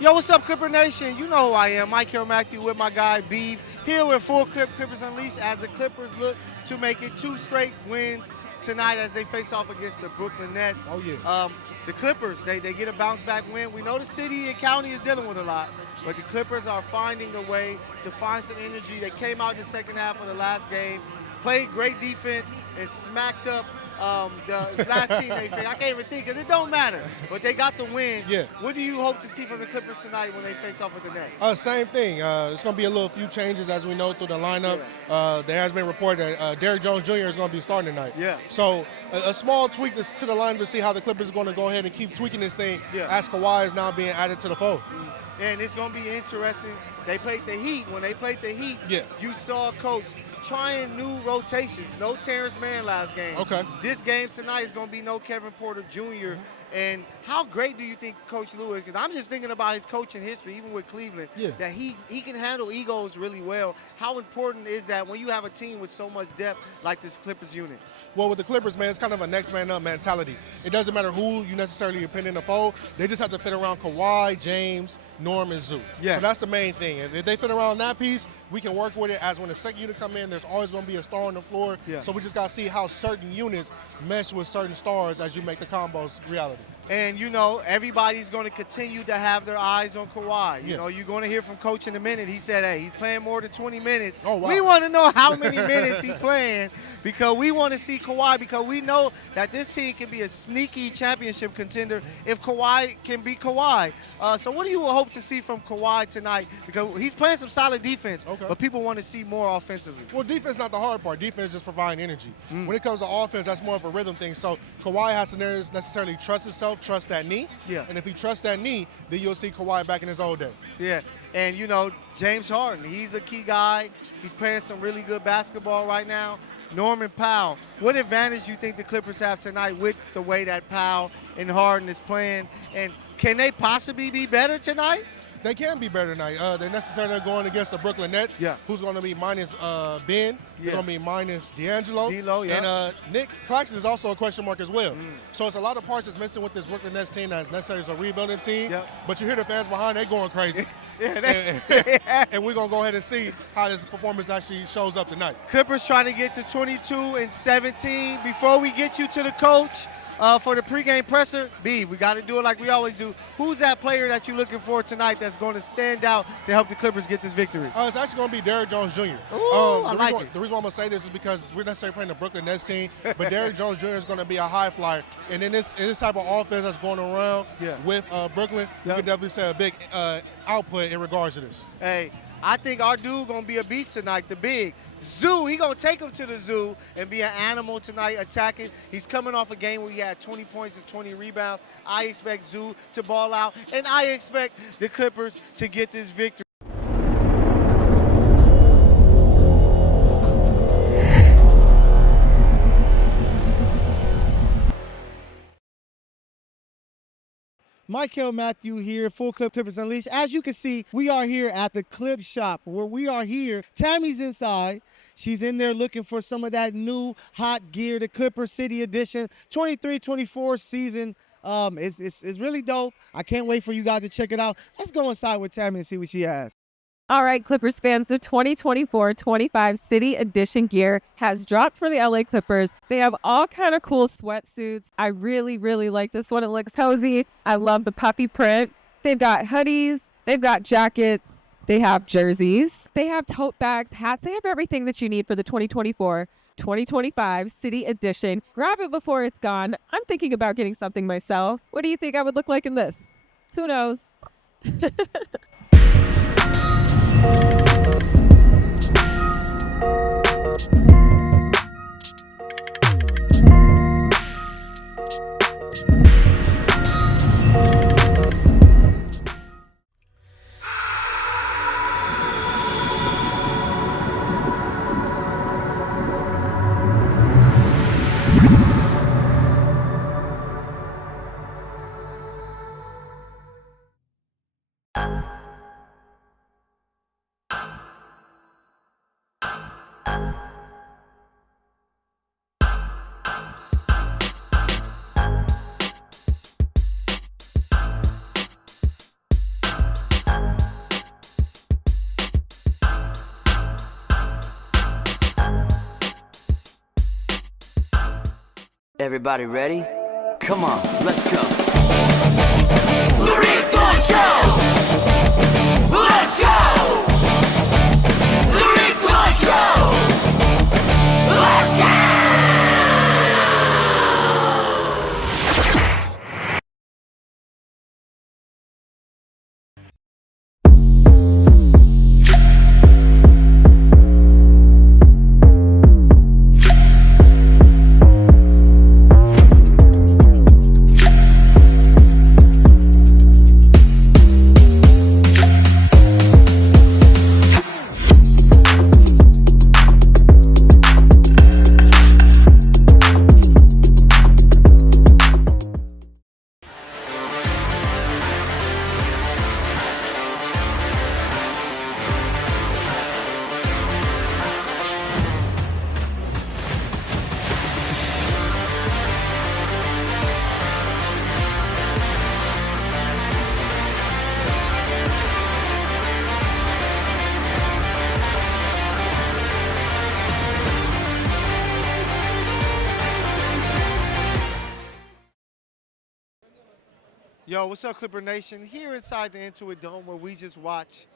Yo, what's up, Clipper Nation? You know who I am, Michael Matthew with my guy Beef, here with Full Clip Clippers Unleashed as the Clippers look to make it 2 straight wins tonight as they face off against the Brooklyn Nets. Oh, yeah. The Clippers, they get a bounce back win. We know the city and county is dealing with a lot, but the Clippers are finding a way to find some energy. They came out in the second half of the last game, played great defense, and smacked up the last team they faced. I can't even think because it don't matter, but they got the win. Yeah. What do you hope to see from the Clippers tonight when they face off with the Nets? Same thing. It's going to be a few changes as we know through the lineup. There has been reported that Derrick Jones Jr. is going to be starting tonight. Yeah. So a small tweak to the lineup to see how the Clippers are going to go ahead and keep tweaking this thing as Kawhi is now being added to the fold. And it's going to be interesting. They played the Heat. When they played the Heat, you saw Coach trying new rotations. No Terrence Mann last game. Okay. This game tonight is going to be no Kevin Porter Jr. And how great do you think Coach Lue is? Because I'm just thinking about his coaching history, even with Cleveland, that he can handle egos really well. How important is that when you have a team with so much depth like this Clippers unit? Well, with the Clippers, man, it's kind of a next man up mentality. It doesn't matter who you necessarily pin in the fold. They just have to fit around Kawhi, James, Norm, and Zoo. Yeah. So that's the main thing. If they fit around that piece, we can work with it. As when the second unit come in, there's always going to be a star on the floor. Yeah. So we just got to see how certain units mesh with certain stars as you make the combos reality. And, you know, everybody's going to continue to have their eyes on Kawhi. You know, you're going to hear from Coach in a minute. He said, hey, he's playing more than 20 minutes. Oh, wow. We want to know how many minutes he's playing because we want to see Kawhi because we know that this team can be a sneaky championship contender if Kawhi can be Kawhi. So what do you hope to see from Kawhi tonight? Because he's playing some solid defense, but people want to see more offensively. Well, defense is not the hard part. Defense is just providing energy. When it comes to offense, that's more of a rhythm thing. So Kawhi has to necessarily trust himself, trust that knee. Yeah. And if he trusts that knee, then you'll see Kawhi back in his old day. Yeah. And, you know, James Harden, he's a key guy. He's playing some really good basketball right now. Norman Powell, what advantage do you think the Clippers have tonight with the way that Powell and Harden is playing? And can they possibly be better tonight? They can be better tonight. They're necessarily going against the Brooklyn Nets, who's going to be minus Ben. They're going to be minus D'Angelo. And Nick Claxton is also a question mark as well. So it's a lot of parts that's missing with this Brooklyn Nets team that's necessarily is a rebuilding team. But you hear the fans behind, they're going crazy. And we're going to go ahead and see how this performance actually shows up tonight. Clippers trying to get to 22-17. Before we get you to the coach, for the pregame presser, B, we got to do it like we always do. Who's that player that you're looking for tonight that's going to stand out to help the Clippers get this victory? It's actually going to be Derrick Jones Jr. I like it. The reason why I'm going to say this is because we're necessarily playing the Brooklyn Nets team, but Derrick Jones Jr. is going to be a high flyer. And in this type of offense that's going around with Brooklyn, you can definitely say a big output in regards to this. Hey, I think our dude going to be a beast tonight, the big. Zoo, he going to take him to the zoo and be an animal tonight attacking. He's coming off a game where he had 20 points and 20 rebounds. I expect Zoo to ball out, and I expect the Clippers to get this victory. Michael Matthew here, Full Clip Clippers Unleashed. As you can see, we are here at the Clip Shop where we are here. Tammy's inside. She's in there looking for some of that new hot gear, the Clipper City Edition 23-24 season. It's really dope. I can't wait for you guys to check it out. Let's go inside with Tammy and see what she has. All right, Clippers fans, the 2024-25 City Edition gear has dropped for the LA Clippers. They have all kind of cool sweatsuits. I really, really like this one. It looks cozy. I love the puffy print. They've got hoodies. They've got jackets. They have jerseys. They have tote bags, hats. They have everything that you need for the 2024-2025 City Edition. Grab it before it's gone. I'm thinking about getting something myself. What do you think I would look like in this? Who knows? Everybody ready? Come on, let's go. The Rick Flash Show! Let's go! The Rick Flash Show! Let's go! Yo, what's up, Clipper Nation? Here inside the Intuit Dome where we just watch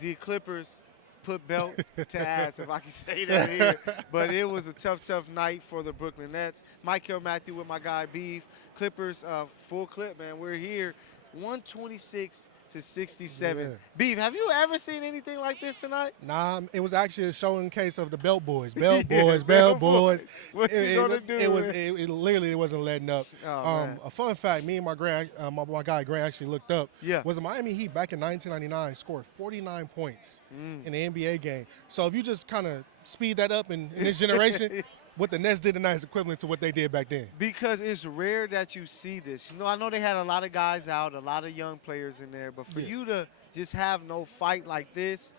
the Clippers put belt to ass, if I can say that here. But it was a tough, tough night for the Brooklyn Nets. Michael Matthew with my guy Beef. Clippers, full clip, man. We're here, 126 to 67. Yeah. Beef, have you ever seen anything like this tonight? Nah, it was actually a showing case of the Belt Boys. Belt Boys, Belt Boys. What you gonna do? It literally wasn't letting up. Oh, man. A fun fact, me and my guy Grant actually looked up. Yeah. Was the Miami Heat back in 1999 scored 49 points in the NBA game. So if you just kind of speed that up in this generation, what the Nets did tonight is equivalent to what they did back then. Because it's rare that you see this. You know, I know they had a lot of guys out, a lot of young players in there, but for you to just have no fight like this,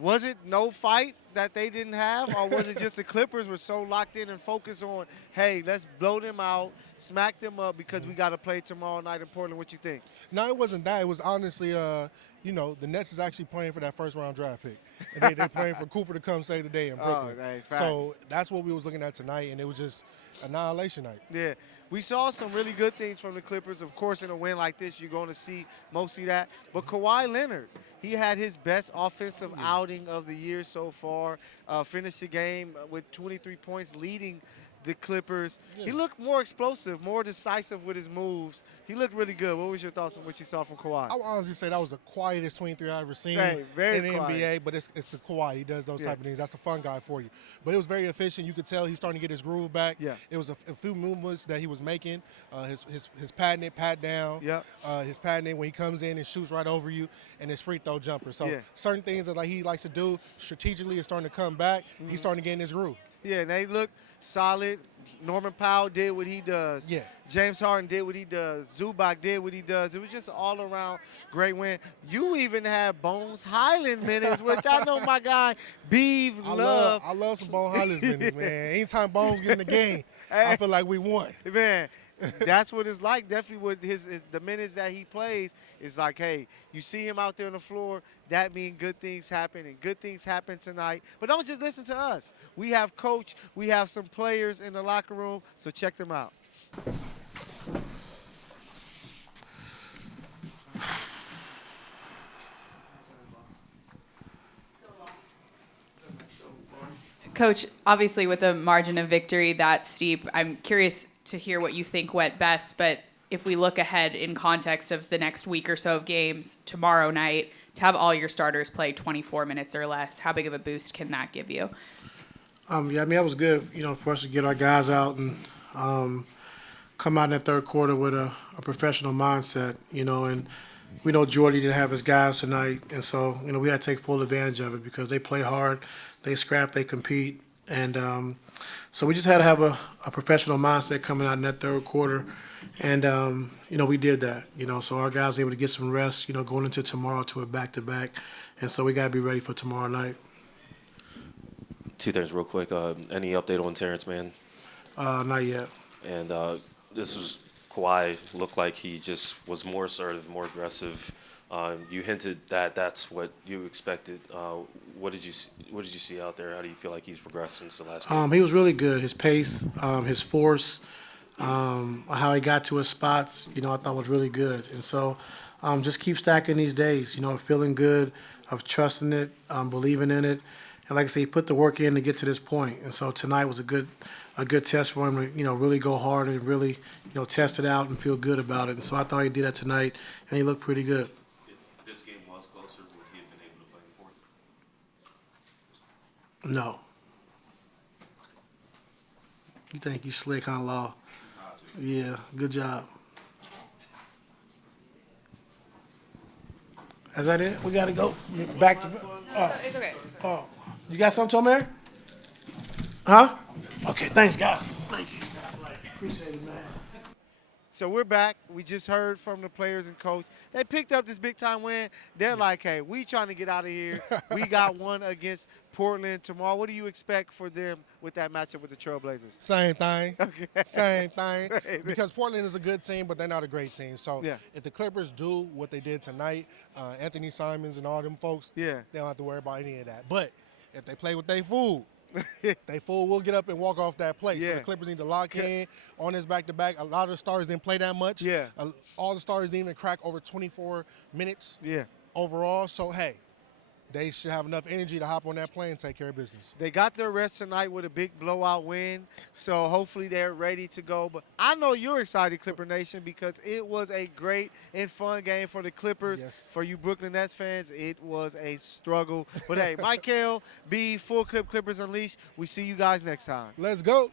was it no fight that they didn't have, or was it just the Clippers were so locked in and focused on, hey, let's blow them out, smack them up because we got to play tomorrow night in Portland? What you think? No, it wasn't that. It was honestly, you know, the Nets is actually playing for that first-round draft pick. And they're playing for Cooper to come save the day in Brooklyn. Hey, so that's what we was looking at tonight, and it was just annihilation night. Yeah, we saw some really good things from the Clippers. Of course, in a win like this, you're going to see mostly that. But Kawhi Leonard, he had his best offensive outing of the year so far. Finished the game with 23 points, leading the Clippers. Yeah. He looked more explosive, more decisive with his moves. He looked really good. What was your thoughts on what you saw from Kawhi? I would honestly say that was the quietest 23 I've ever seen very in the quiet. NBA, but it's the Kawhi. He does those type of things. That's the fun guy for you. But it was very efficient. You could tell he's starting to get his groove back. Yeah. It was a few movements that he was making. His pat down. Yeah. His patenting when he comes in and shoots right over you, and his free throw jumper. So certain things that he likes to do strategically is starting to come back. He's starting to get in his groove. Yeah, and they look solid. Norman Powell did what he does. Yeah. James Harden did what he does. Zubac did what he does. It was just all around great win. You even had Bones Highland minutes, which I know my guy Beeve love. I love some Bones Highland minutes, man. Anytime Bones get in the game, I feel like we won. Man, that's what it's like. Definitely with the minutes that he plays, it's like, hey, you see him out there on the floor, that means good things happen, and good things happen tonight. But don't just listen to us. We have coach, we have some players in the locker room, so check them out. Coach, obviously with a margin of victory that steep, I'm curious to hear what you think went best, but if we look ahead in context of the next week or so of games, tomorrow night, to have all your starters play 24 minutes or less, how big of a boost can that give you? Yeah, I mean, that was good, you know, for us to get our guys out and come out in that third quarter with a professional mindset, you know, and we know Jordy didn't have his guys tonight, and so, you know, we had to take full advantage of it because they play hard, they scrap, they compete, and so we just had to have a professional mindset coming out in that third quarter, and, you know, we did that, you know, so our guys were able to get some rest, you know, going into tomorrow to a back-to-back, and so we got to be ready for tomorrow night. Two things real quick. Any update on Terrence Mann? Not yet. And this was Kawhi looked like he just was more assertive, more aggressive. You hinted that that's what you expected. What did you see out there? How do you feel like he's progressed since the last game? He was really good. His pace, his force, How he got to his spots, I thought was really good. And so just keep stacking these days, feeling good, of trusting it, believing in it. And like I say, he put the work in to get to this point. And so tonight was a good test for him to, really go hard and really, test it out and feel good about it. And so I thought he did that tonight, and he looked pretty good. If this game was closer, would he have been able to play the fourth? No. You think you slick, huh, Law? Yeah, good job. Is that it? We got to go back to. It's okay. Oh, you got something, Tomer? Huh? Okay, thanks, guys. Thank you. Appreciate it, man. So we're back. We just heard from the players and coach. They picked up this big-time win. They're like, hey, we trying to get out of here. We got one against Portland tomorrow. What do you expect for them with that matchup with the Trailblazers? Same thing. Okay. Same thing. Because Portland is a good team, but they're not a great team. So Yeah. if the Clippers do what they did tonight, Anthony Simons and all them folks, Yeah. they don't have to worry about any of that. But if they play with they fool, they fool will get up and walk off that plate. So Yeah. the Clippers need to lock in on this back-to-back. A lot of the stars didn't play that much. Yeah. All the stars didn't even crack over 24 minutes Yeah. overall. So, hey, they should have enough energy to hop on that plane and take care of business. They got their rest tonight with a big blowout win, so hopefully they're ready to go. But I know you're excited, Clipper Nation, because it was a great and fun game for the Clippers. Yes. For you Brooklyn Nets fans, it was a struggle. But hey, Michael B, Full Clip Clippers Unleashed. We see you guys next time. Let's go.